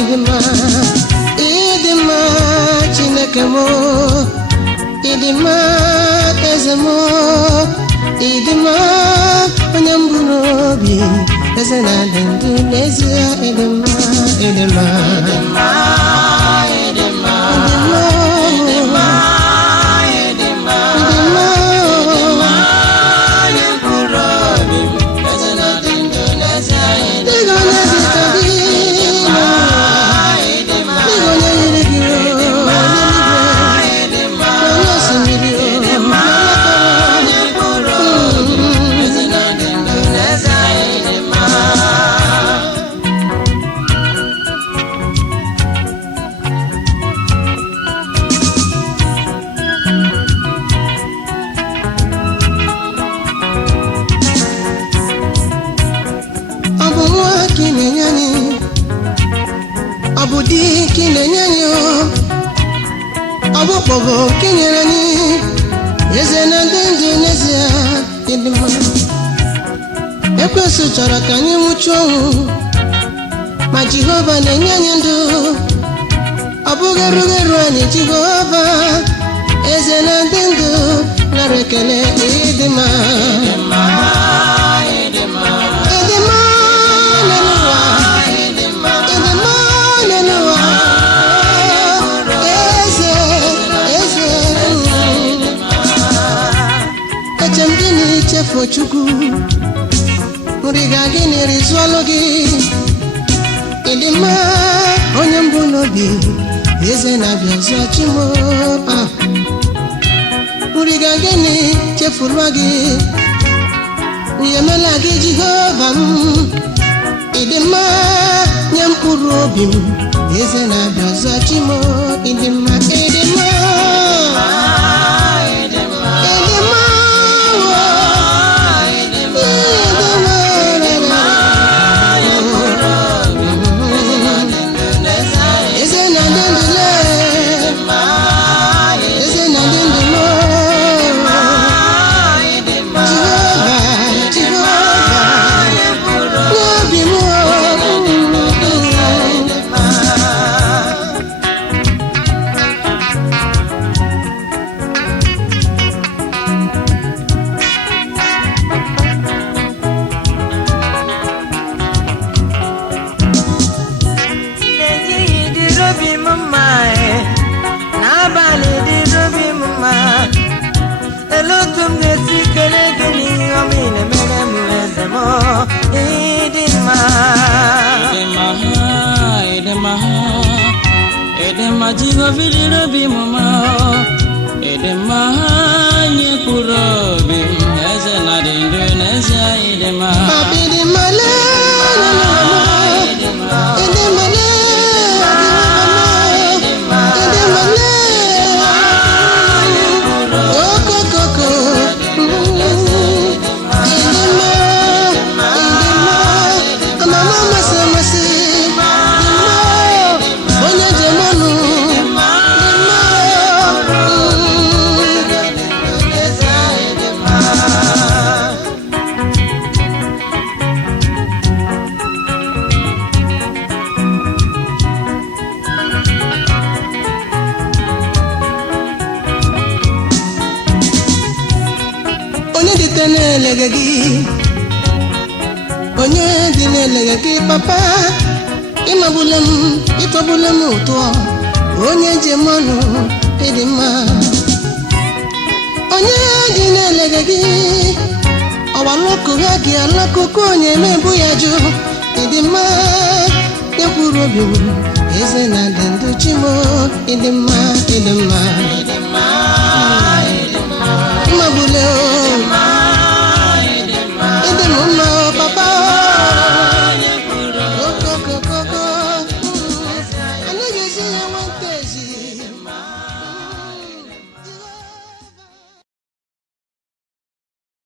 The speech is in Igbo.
idima Chineke mo idima eze mo idima onye mbụ n'obi eze na-adị ndụ n'ezie idima Abudi kinenyanyo abopogo kinyerani yezena ndenje nezia idima ekwesu chara kanyi mucho ma Jehova nenyanyo ndu abugerugeru ani Jehova yezena ndendu narekele idima for chuku muriga gini rizwalogi idima onye mbụ n'obi eze na-abịa chimo muriga gini chefurwa gị nyemela gị Jehova m idima nye mkpụrụ obi m eze na-abịa chimo idima Edema jigo viliro bimuma edema nye kurobi eze na Indonesia edema abidimale onye dị na-eleghe gị papa ịmagbulem ịtọgbulem ụtọ onye je mmanụ ịdị mma onye dị na-eleghe gị ọgbalọkụ ha gị alakụkụ onye mebu ya jụ ịdị mma ekwuru obi eze na-adị ndụ chimo ịdị mma